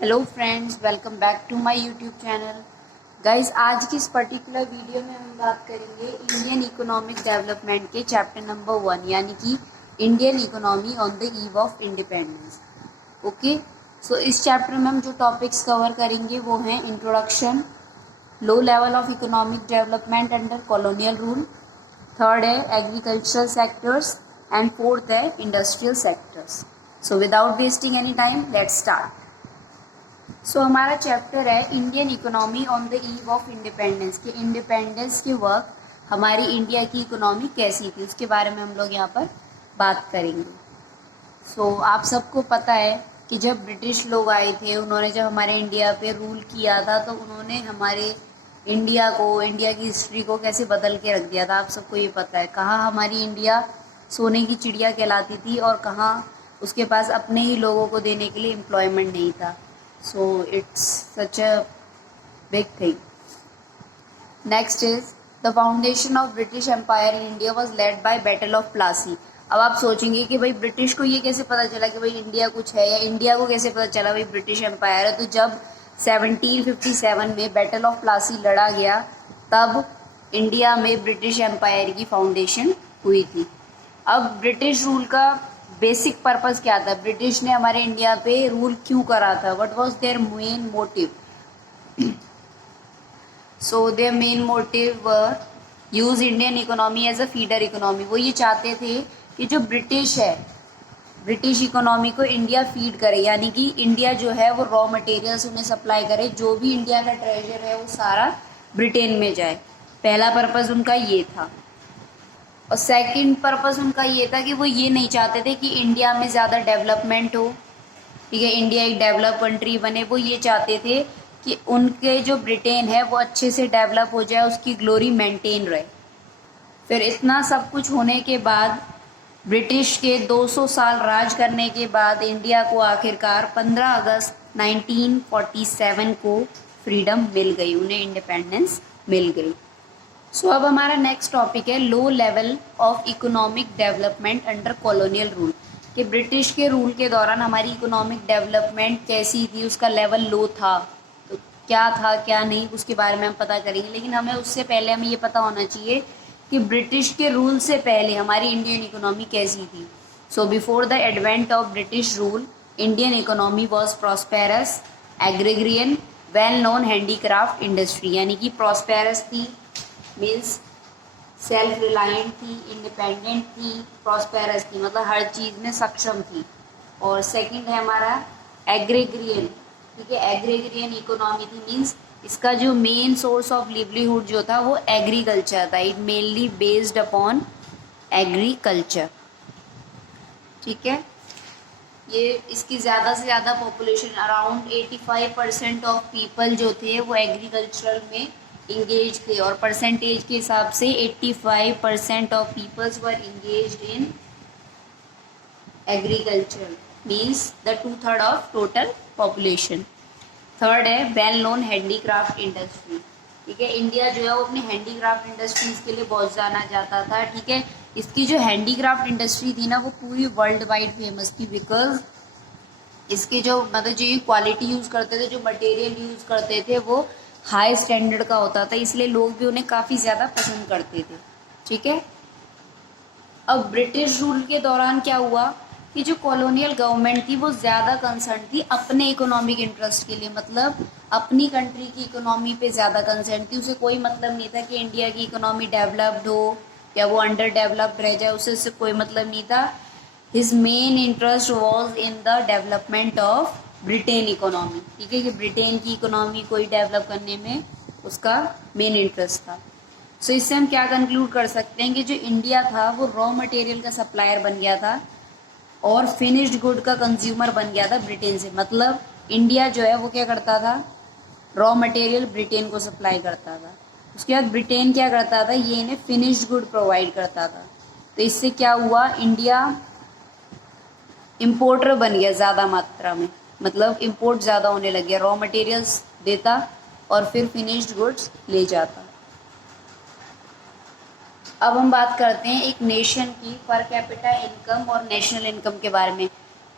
Hello friends, welcome back to my YouTube channel. Guys, आज की इस पर्टिकुलर वीडियो में हम बात करेंगे इंडियन इकोनॉमिक डेवलपमेंट के चैप्टर नंबर 1 यानी कि Indian economy on the eve of independence. Okay, so इस चैप्टर में हम जो टॉपिक्स कवर करेंगे वो हैं introduction, low level of economic development under colonial rule, third है एग्रीकल्चरल सेक्टर्स एंड फोर्थ है industrial sectors. So without wasting any time let's start. हमारा चैप्टर है Indian economy on the eve of independence, के independence के वक्त हमारी India की economy कैसी थी उसके बारे में हम लोग यहाँ पर बात करेंगे। आप सबको पता है कि जब ब्रिटिश लोग आए थे, उन्होंने जब हमारे इंडिया पे रूल किया था तो उन्होंने हमारे इंडिया को, इंडिया की हिस्ट्री को कैसे बदल के रख दिया था। आप सबको ये पता है, कहाँ हमारी इंडिया सोने की चिड़िया कहलाती थी और कहाँ उसके पास अपने ही लोगों को देने के लिए एम्प्लॉयमेंट नहीं था। So it's such a big thing. Next is the foundation of British Empire in India was led by Battle of Plassey. अब आप सोचेंगे कि भाई ब्रिटिश को ये कैसे पता चला कि भाई इंडिया कुछ है, या इंडिया को कैसे पता चला भाई ब्रिटिश एम्पायर है। तो जब 1757 में बैटल ऑफ प्लासी लड़ा गया तब इंडिया में ब्रिटिश एम्पायर की फाउंडेशन हुई थी। अब ब्रिटिश रूल का बेसिक पर्पस क्या था, ब्रिटिश ने हमारे इंडिया पे रूल क्यों करा था, what was their main motive. So their main motive were use Indian economy as a feeder economy. वो ये चाहते थे कि जो ब्रिटिश है, ब्रिटिश इकोनॉमी को इंडिया फीड करे, यानी कि इंडिया जो है वो रॉ मटेरियल्स उन्हें सप्लाई करे, जो भी इंडिया का ट्रेजर है वो सारा ब्रिटेन में जाए। पहला पर्पस उनका ये था। और सेकंड पर्पस उनका ये था कि वो ये नहीं चाहते थे कि इंडिया में ज़्यादा डेवलपमेंट हो, ठीक है, इंडिया एक डेवलप कंट्री बने। वो ये चाहते थे कि उनके जो ब्रिटेन है वो अच्छे से डेवलप हो जाए, उसकी ग्लोरी मेंटेन रहे। फिर इतना सब कुछ होने के बाद, ब्रिटिश के 200 साल राज करने के बाद इंडिया को आखिरकार 15 अगस्त 1947 को फ्रीडम मिल गई, उन्हें इंडिपेंडेंस मिल गई। अब हमारा नेक्स्ट टॉपिक है low level of economic development under colonial rule, कि ब्रिटिश के रूल के दौरान हमारी इकोनॉमिक डेवलपमेंट कैसी थी, उसका लेवल लो था। तो क्या था क्या नहीं उसके बारे में हम पता करेंगे, लेकिन हमें उससे पहले हमें ये पता होना चाहिए कि ब्रिटिश के रूल से पहले हमारी इंडियन इकोनॉमी कैसी थी। Before the advent of British rule, Indian economy was prosperous, agrarian, well known handicraft industry, यानी कि प्रॉस्पेरस थी मीन्स सेल्फ रिलायंट थी, इंडिपेंडेंट थी, प्रॉस्पेरस थी, मतलब हर चीज़ में सक्षम थी। और सेकंड है हमारा एग्रीग्रियन, ठीक है, एग्रीग्रियन इकोनॉमी थी मीन्स इसका जो मेन सोर्स ऑफ लिवलीहुड जो था वो एग्रीकल्चर था। It mainly based upon agriculture, ठीक है। ये इसकी ज़्यादा से ज़्यादा पॉपुलेशन अराउंड 85% ऑफ पीपल जो थे वो एग्रीकल्चरल में इंगेज थे, और परसेंटेज के हिसाब से 85% of peoples were engaged in agriculture means the 2/3 of total population. Third है वेल नोन हैंडीक्राफ्ट इंडस्ट्री, ठीक है। इंडिया जो है वो अपनी हैंडीक्राफ्ट इंडस्ट्रीज के लिए बहुत जाना जाता था, ठीक है। इसकी जो हैंडीक्राफ्ट इंडस्ट्री थी ना वो पूरी वर्ल्ड वाइड फेमस थी, बिकॉज इसके जो मतलब जो क्वालिटी यूज़ करते थे, जो मटेरियल यूज़ करते थे वो हाई स्टैंडर्ड का होता था, इसलिए लोग भी उन्हें काफ़ी ज़्यादा पसंद करते थे, ठीक है। अब ब्रिटिश रूल के दौरान क्या हुआ कि जो कॉलोनियल गवर्नमेंट थी वो ज़्यादा कंसर्न थी अपने इकोनॉमिक इंटरेस्ट के लिए, मतलब अपनी कंट्री की इकोनॉमी पे ज़्यादा कंसर्न थी। उसे कोई मतलब नहीं था कि इंडिया की इकोनॉमी डेवलप्ड हो या वो अंडर डेवलप्ड रह जाए, उससे कोई मतलब नहीं था। His main interest was in the development of Britain economy, ठीक है, कि ब्रिटेन की इकोनॉमी को ही डेवलप करने में उसका मेन इंटरेस्ट था। इससे हम क्या कंक्लूड कर सकते हैं कि जो इंडिया था वो रॉ मटेरियल का सप्लायर बन गया था और फिनिश्ड गुड का कंज्यूमर बन गया था ब्रिटेन से। मतलब इंडिया जो है वो क्या करता था, रॉ मटेरियल ब्रिटेन को सप्लाई करता था, उसके बाद ब्रिटेन क्या करता था, ये इन्हें फिनिश्ड गुड प्रोवाइड करता था। तो इससे क्या हुआ, इंडिया इम्पोर्टर बन गया ज़्यादा मात्रा में, मतलब इम्पोर्ट ज़्यादा होने लग गया, रॉ मटेरियल्स देता और फिर फिनिश्ड गुड्स ले जाता। अब हम बात करते हैं एक नेशन की पर कैपिटा इनकम और नेशनल इनकम के बारे में।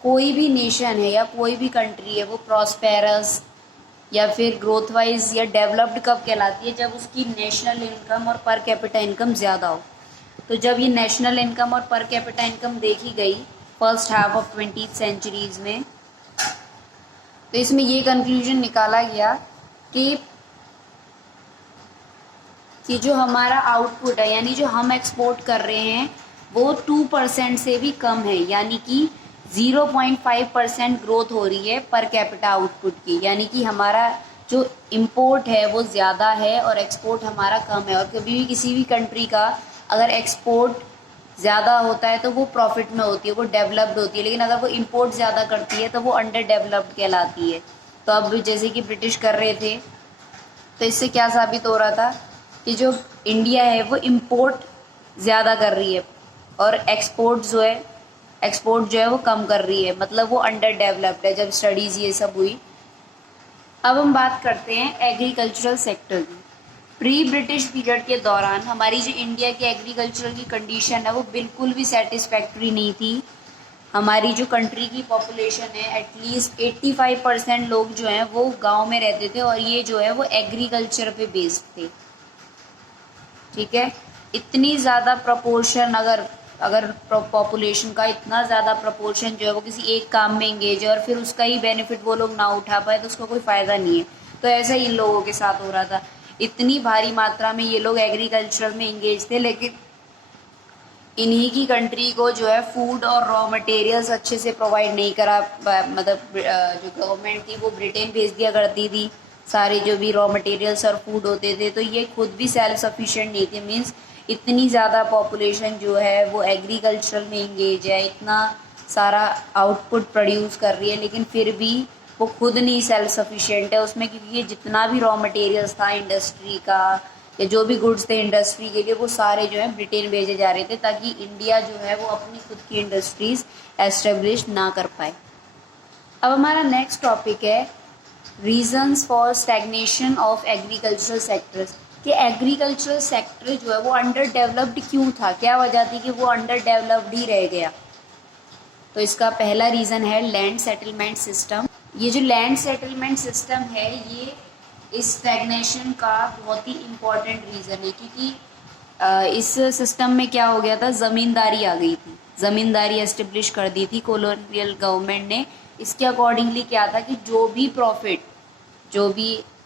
कोई भी नेशन है या कोई भी कंट्री है वो प्रॉस्पेरस या फिर ग्रोथ वाइज या डेवलप्ड कब कहलाती है, जब उसकी नेशनल इनकम और पर कैपिटा इनकम ज़्यादा हो। तो जब ये नेशनल इनकम और पर कैपिटा इनकम देखी गई first half of 20th centuries में, तो इसमें ये कंक्लूजन निकाला गया कि जो हमारा आउटपुट है यानी जो हम एक्सपोर्ट कर रहे हैं वो 2% से भी कम है, यानी कि 0.5% ग्रोथ हो रही है पर कैपिटा आउटपुट की, यानी कि हमारा जो इम्पोर्ट है वो ज़्यादा है और एक्सपोर्ट हमारा कम है। और कभी भी किसी भी कंट्री का अगर एक्सपोर्ट ज़्यादा होता है तो वो प्रॉफिट में होती है, वो डेवलप्ड होती है, लेकिन अगर वो इम्पोर्ट ज़्यादा करती है तो वो अंडर डेवलप्ड कहलाती है। तो अब जैसे कि ब्रिटिश कर रहे थे, तो इससे क्या साबित हो रहा था कि जो इंडिया है वो इम्पोर्ट ज़्यादा कर रही है और एक्सपोर्ट जो है वो कम कर रही है, मतलब वो अंडर डेवलप्ड है जब स्टडीज़ ये सब हुई। अब हम बात करते हैं एग्रीकल्चरल सेक्टर की। प्री ब्रिटिश पीरियड के दौरान हमारी जो इंडिया की एग्रीकल्चरल की कंडीशन है वो बिल्कुल भी सेटिस्फैक्ट्री नहीं थी। हमारी जो कंट्री की पॉपुलेशन है एटलीस्ट 85% लोग जो हैं वो गांव में रहते थे और ये जो है वो एग्रीकल्चर पे बेस्ड थे। ठीक है, इतनी ज़्यादा प्रपोर्शन अगर पॉपुलेशन का इतना ज़्यादा प्रपोर्शन जो है वो किसी एक काम में इंगेज है और फिर उसका ही बेनिफिट वो लोग ना उठा पाए तो उसका कोई फ़ायदा नहीं है। तो ऐसा ही इन लोगों के साथ हो रहा था, इतनी भारी मात्रा में ये लोग एग्रीकल्चर में इंगेज थे, लेकिन इन्हीं की कंट्री को जो है फूड और रॉ मटेरियल्स अच्छे से प्रोवाइड नहीं करा, मतलब जो गवर्नमेंट थी वो ब्रिटेन भेज दिया करती थी सारे जो भी रॉ मटेरियल्स और फूड होते थे, तो ये खुद भी सेल्फ सफिशिएंट नहीं थे। मीन्स इतनी ज़्यादा पॉपुलेशन जो है वो एग्रीकल्चर में इंगेज है, इतना सारा आउटपुट प्रोड्यूस कर रही है, लेकिन फिर भी वो खुद नहीं सेल्फ सफिशिएंट है उसमें, क्योंकि ये जितना भी रॉ मटेरियल्स था इंडस्ट्री का या जो भी गुड्स थे इंडस्ट्री के लिए वो सारे जो है ब्रिटेन भेजे जा रहे थे, ताकि इंडिया जो है वो अपनी खुद की इंडस्ट्रीज एस्टेब्लिश ना कर पाए। अब हमारा नेक्स्ट टॉपिक है reasons for stagnation of agricultural sectors, कि एग्रीकल्चरल सेक्टर जो है वो अंडर डेवलप्ड क्यों था, क्या वजह थी कि वो अंडर डेवलप्ड ही रह गया। तो इसका पहला रीज़न है लैंड सेटलमेंट सिस्टम। ये जो लैंड सेटलमेंट सिस्टम है ये इस स्टैग्नेशन का बहुत ही इम्पॉर्टेंट रीज़न है, क्योंकि इस सिस्टम में क्या हो गया था, ज़मींदारी आ गई थी, ज़मींदारी एस्टेब्लिश कर दी थी कॉलोनियल गवर्नमेंट ने। इसके अकॉर्डिंगली क्या था कि जो भी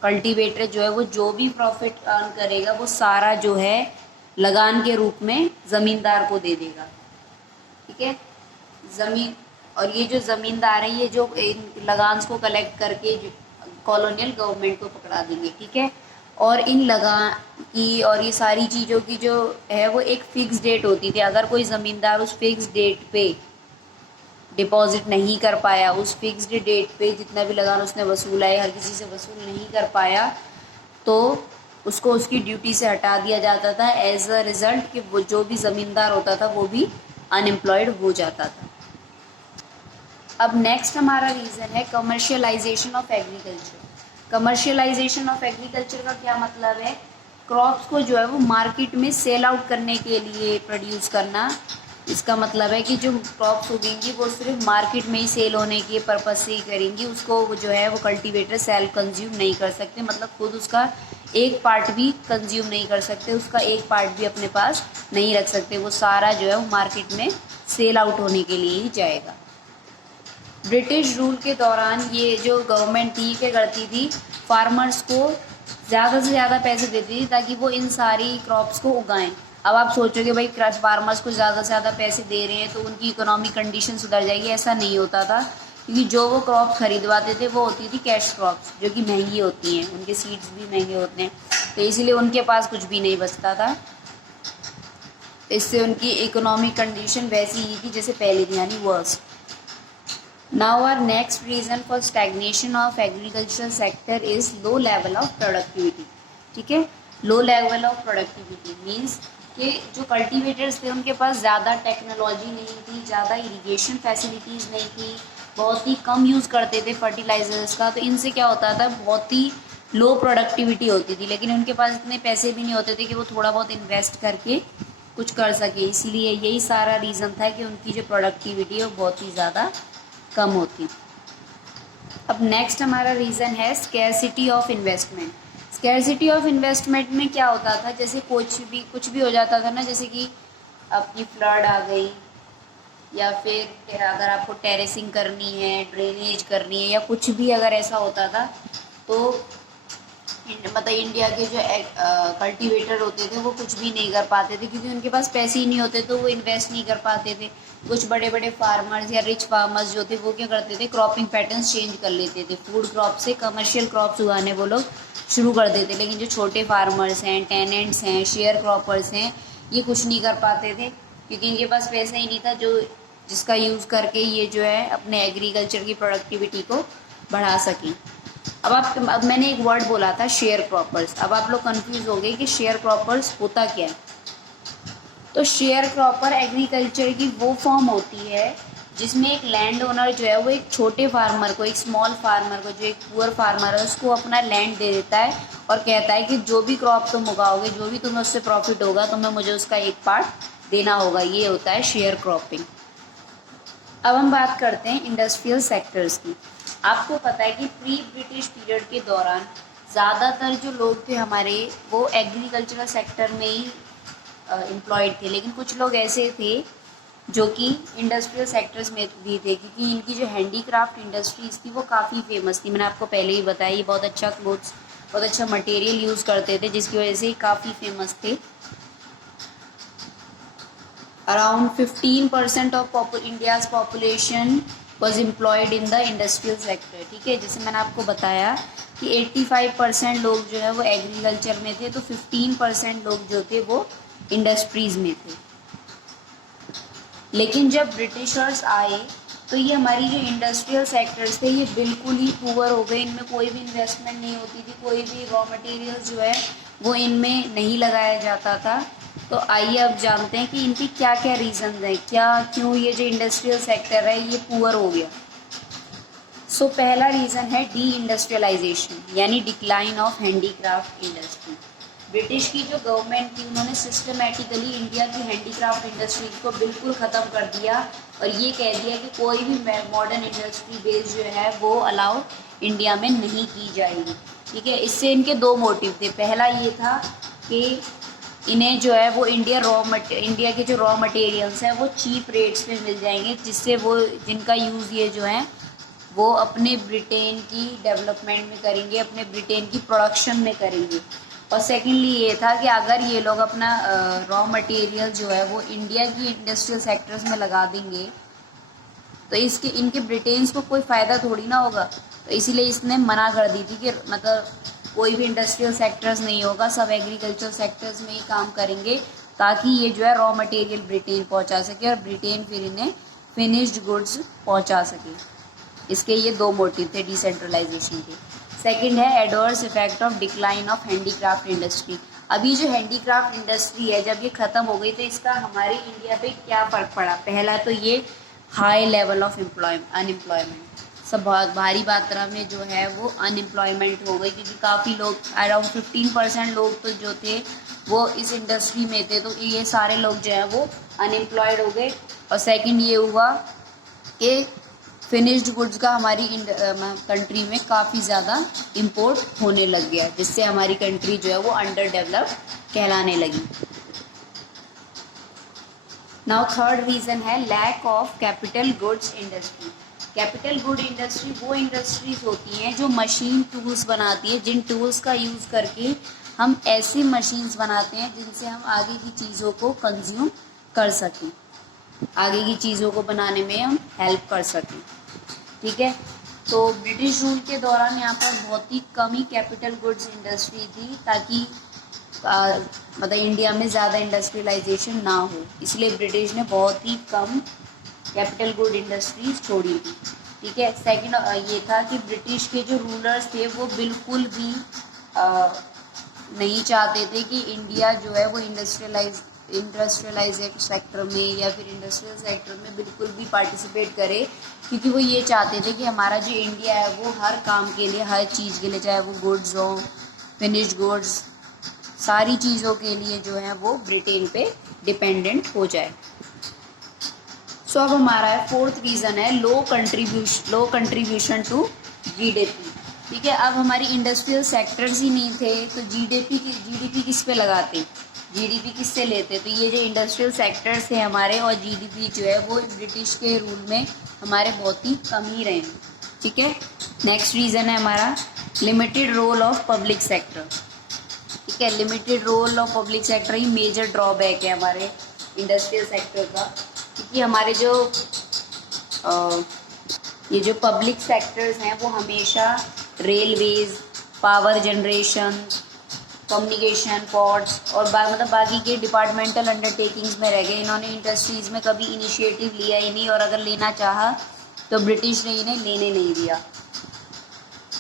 कल्टीवेटर जो है वो जो भी प्रॉफिट अर्न करेगा वो सारा जो है लगान के रूप में ज़मींदार को दे देगा। ठीक है, ज़मीन और ये जो ज़मींदार हैं ये जो इन लगान्स को कलेक्ट करके कॉलोनियल गवर्नमेंट को पकड़ा देंगे। ठीक है, और इन लगान की और ये सारी चीज़ों की जो है वो एक फ़िक्स डेट होती थी। अगर कोई ज़मींदार उस फिक्स डेट पे डिपॉजिट नहीं कर पाया, उस फिक्स्ड डेट पे जितना भी लगान उसने वसूला है हर किसी से वसूल नहीं कर पाया, तो उसको उसकी ड्यूटी से हटा दिया जाता था। एज अ रिज़ल्ट कि वो जो भी ज़मींदार होता था वो भी अनएम्प्लॉयड हो जाता था। अब नेक्स्ट हमारा रीज़न है commercialisation of agriculture. Commercialisation of agriculture का क्या मतलब है, क्रॉप्स को जो है वो मार्केट में सेल आउट करने के लिए प्रोड्यूस करना। इसका मतलब है कि जो क्रॉप्स उगेंगी वो सिर्फ मार्केट में ही सेल होने के पर्पज़ से ही करेंगी, उसको वो जो है वो कल्टीवेटर सेल्फ कंज्यूम नहीं कर सकते, मतलब खुद उसका एक पार्ट भी कंज्यूम नहीं कर सकते, उसका एक पार्ट भी अपने पास नहीं रख सकते, वो सारा जो है वो मार्केट में सेल आउट होने के लिए ही जाएगा। ब्रिटिश रूल के दौरान ये जो गवर्नमेंट थी क्या करती थी, फार्मर्स को ज़्यादा से ज़्यादा पैसे देती थी ताकि वो इन सारी क्रॉप्स को उगाएं। अब आप सोचोगे भाई क्रश फार्मर्स को ज़्यादा से ज़्यादा पैसे दे रहे हैं तो उनकी इकोनॉमिक कंडीशन सुधर जाएगी, ऐसा नहीं होता था, क्योंकि जो वो क्रॉप खरीदवाते थे वो होती थी कैश क्रॉप्स, जो कि महंगी होती हैं, उनके सीड्स भी महंगे होते हैं, तो इसीलिए उनके पास कुछ भी नहीं बचता था। इससे उनकी इकोनॉमिक कंडीशन वैसी ही थी जैसे पहले थी, यानी worst. Now our next reason for stagnation of agricultural sector is low level of productivity। ठीक है, low level of productivity means कि जो कल्टीवेटर्स थे उनके पास ज़्यादा टेक्नोलॉजी नहीं थी, ज़्यादा इरिगेशन फैसिलिटीज़ नहीं थी, बहुत ही कम यूज़ करते थे फर्टिलाइजर्स का, तो इनसे क्या होता था, बहुत ही लो प्रोडक्टिविटी होती थी। लेकिन उनके पास इतने पैसे भी नहीं होते थे कि वो थोड़ा बहुत इन्वेस्ट करके कुछ कर सके, इसीलिए यही सारा रीज़न था कि उनकी जो प्रोडक्टिविटी है वो बहुत ही ज़्यादा कम होती। अब नेक्स्ट हमारा रीज़न है scarcity of investment. Scarcity of investment में क्या होता था, जैसे कुछ भी हो जाता था ना, जैसे कि आपकी फ्लड आ गई, या फिर अगर आपको टेरेसिंग करनी है, ड्रेनेज करनी है, या कुछ भी अगर ऐसा होता था तो मतलब इंडिया के जो कल्टीवेटर होते थे वो कुछ भी नहीं कर पाते थे, क्योंकि उनके पास पैसे ही नहीं होते, तो वो इन्वेस्ट नहीं कर पाते थे। कुछ बड़े बड़े फार्मर्स या रिच फार्मर्स जो थे वो क्या करते थे, क्रॉपिंग पैटर्न्स चेंज कर लेते थे, फूड क्रॉप से कमर्शियल क्रॉप्स उगाने वो लोग शुरू कर देते। लेकिन जो छोटे फार्मर्स हैं, टेनेंट्स हैं, शेयर क्रॉपर्स हैं, ये कुछ नहीं कर पाते थे, क्योंकि इनके पास पैसा ही नहीं था जो जिसका यूज़ करके ये जो है अपने एग्रीकल्चर की प्रोडक्टिविटी को बढ़ा सकें। अब मैंने एक वर्ड बोला था शेयर क्रॉपर्स। अब आप लोग कंफ्यूज हो गए कि शेयर क्रॉपर्स होता क्या है। तो शेयर क्रॉपर एग्रीकल्चर की वो फॉर्म होती है जिसमें एक लैंड ओनर जो है वो एक छोटे फार्मर को, एक स्मॉल फार्मर को, जो एक पुअर फार्मर है उसको अपना लैंड दे देता है और कहता है कि जो भी क्रॉप तुम उगाओगे, जो भी तुम्हें उससे प्रॉफिट होगा, तुम्हें मुझे उसका एक पार्ट देना होगा। ये होता है शेयर क्रॉपिंग। अब हम बात करते हैं इंडस्ट्रियल सेक्टर्स की। आपको पता है कि प्री ब्रिटिश पीरियड के दौरान ज़्यादातर जो लोग थे हमारे वो एग्रीकल्चरल सेक्टर में ही एम्प्लॉयड थे, लेकिन कुछ लोग ऐसे थे जो कि इंडस्ट्रियल सेक्टर्स में भी थे, क्योंकि इनकी जो हैंडीक्राफ्ट इंडस्ट्रीज थी वो काफ़ी फेमस थी। मैंने आपको पहले ही बताया, ये बहुत अच्छा क्लोथ्स, बहुत अच्छा मटेरियल यूज़ करते थे, जिसकी वजह से काफ़ी फेमस थे। Around 15% of India's population was employed in the industrial sector. ठीक है, जैसे मैंने आपको बताया कि 85% लोग जो है वो एग्रीकल्चर में थे, तो 15% लोग जो थे वो इंडस्ट्रीज़ में थे। लेकिन जब ब्रिटिशर्स आए तो ये हमारी जो इंडस्ट्रियल सेक्टर्स थे ये बिल्कुल ही पुअर हो गए, इनमें कोई भी इन्वेस्टमेंट नहीं होती थी, कोई भी रॉ मटेरियल जो है वो इनमें नहीं लगाया जाता था। तो आइए अब जानते हैं कि इनके क्या क्या रीज़न्स हैं, क्यों ये जो इंडस्ट्रियल सेक्टर है ये पुअर हो गया। सो पहला रीज़न है डी इंडस्ट्रियलाइजेशन, यानी decline of handicraft industry. British की जो गवर्नमेंट थी उन्होंने सिस्टमेटिकली इंडिया की हैंडीक्राफ्ट इंडस्ट्री को बिल्कुल ख़त्म कर दिया और ये कह दिया कि कोई भी मॉडर्न इंडस्ट्री बेस जो है वो अलाउ इंडिया में नहीं की जाएगी। ठीक है, इससे इनके दो मोटिव थे। पहला ये था कि इन्हें जो है वो इंडिया के जो रॉ मटेरियल्स हैं वो चीप रेट्स पे मिल जाएंगे, जिससे वो जिनका यूज़ ये जो है वो अपने ब्रिटेन की डेवलपमेंट में करेंगे, अपने ब्रिटेन की प्रोडक्शन में करेंगे। और सेकेंडली ये था कि अगर ये लोग अपना रॉ मटेरियल जो है वो इंडिया की इंडस्ट्रियल सेक्टर्स में लगा देंगे तो इनके ब्रिटेन्स को कोई फ़ायदा थोड़ी ना होगा। तो इसीलिए इसने मना कर दी थी कि मतलब कोई भी इंडस्ट्रियल सेक्टर्स नहीं होगा, सब एग्रीकल्चर सेक्टर्स में ही काम करेंगे, ताकि ये जो है रॉ मटेरियल ब्रिटेन पहुंचा सके और ब्रिटेन फिर इन्हें फिनिश्ड गुड्स पहुंचा सके। इसके ये दो मोटिव थे डिसेंट्रलाइजेशन के। सेकंड है adverse effect of decline of handicraft industry. अभी जो हैंडीक्राफ्ट इंडस्ट्री है जब ये ख़त्म हो गई तो इसका हमारे इंडिया पे क्या फ़र्क पड़ा। पहला तो ये हाई लेवल ऑफ अनएम्प्लॉयमेंट, सब बहुत भारी मात्रा में जो है वो अनएम्प्लॉयमेंट हो गई, क्योंकि काफ़ी लोग अराउंड 15% लोग तो जो थे वो इस इंडस्ट्री में थे, तो ये सारे लोग जो है वो अनएम्प्लॉयड हो गए। और सेकंड ये हुआ कि फिनिश्ड गुड्स का हमारी कंट्री में काफ़ी ज़्यादा इंपोर्ट होने लग गया, जिससे हमारी कंट्री जो है वो अंडर डेवलप कहलाने लगी। नाउ थर्ड रीज़न है lack of capital goods industry. Capital good industry वो इंडस्ट्रीज होती हैं जो मशीन टूल्स बनाती है, जिन टूल्स का यूज़ करके हम ऐसी मशीन्स बनाते हैं जिनसे हम आगे की चीज़ों को कंज्यूम कर सकें, आगे की चीज़ों को बनाने में हम हेल्प कर सकें। ठीक है, तो ब्रिटिश रूल के दौरान यहाँ पर बहुत ही कम ही कैपिटल गुड्स इंडस्ट्री थी, ताकि मतलब इंडिया में ज़्यादा इंडस्ट्रियलाइजेशन ना हो, इसलिए ब्रिटिश ने बहुत ही कम कैपिटल गुड इंडस्ट्रीज छोड़ी थी। ठीक है, सेकंड ये था कि ब्रिटिश के जो रूलर्स थे वो बिल्कुल भी नहीं चाहते थे कि इंडिया जो है वो इंडस्ट्रियलाइज सेक्टर में या फिर इंडस्ट्रियल सेक्टर में बिल्कुल भी पार्टिसिपेट करे, क्योंकि वो ये चाहते थे कि हमारा जो इंडिया है वो हर काम के लिए, हर चीज़ के लिए, चाहे वो गुड्स हो, फिनिश्ड गुड्स, सारी चीज़ों के लिए जो है वो ब्रिटेन पे डिपेंडेंट हो जाए। सो अब हमारा है फोर्थ रीज़न है लो कंट्रीब्यूशन टू जीडीपी। ठीक है, अब हमारी इंडस्ट्रियल सेक्टर्स ही नहीं थे तो जीडीपी किस पे लगाते, जीडीपी किससे लेते, तो ये जो इंडस्ट्रियल सेक्टर्स थे हमारे और जीडीपी जो है वो ब्रिटिश के रूल में हमारे बहुत ही कम ही रहे। ठीक है, नेक्स्ट रीज़न है हमारा limited role of public sector. ठीक है, limited role of public sector ही मेजर ड्रॉबैक है हमारे इंडस्ट्रियल सेक्टर का, क्योंकि हमारे जो ये जो पब्लिक सेक्टर्स हैं वो हमेशा railways, power generation, communication, ports और मतलब बाकी के डिपार्टमेंटल अंडरटेकिंग्स में रह गए। इन्होंने इंडस्ट्रीज़ में कभी इनिशिएटिव लिया ही नहीं और अगर लेना चाहा तो ब्रिटिश ने इन्हें लेने नहीं दिया।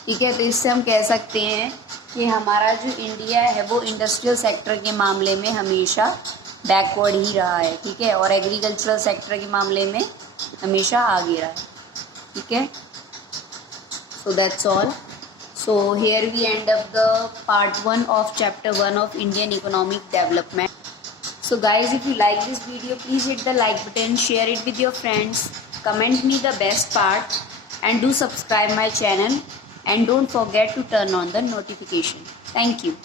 ठीक है, तो इससे हम कह सकते हैं कि हमारा जो इंडिया है वो इंडस्ट्रियल सेक्टर के मामले में हमेशा बैकवर्ड ही रहा है। ठीक है, और एग्रीकल्चरल सेक्टर के मामले में हमेशा आगे रहा है। ठीक है, so that's all. So here we end up the part 1 of chapter 1 of Indian economic development. So guys, if you like this video, please hit the like button, share it with your friends, comment me the best part and do subscribe my channel and don't forget to turn on the notification. Thank you.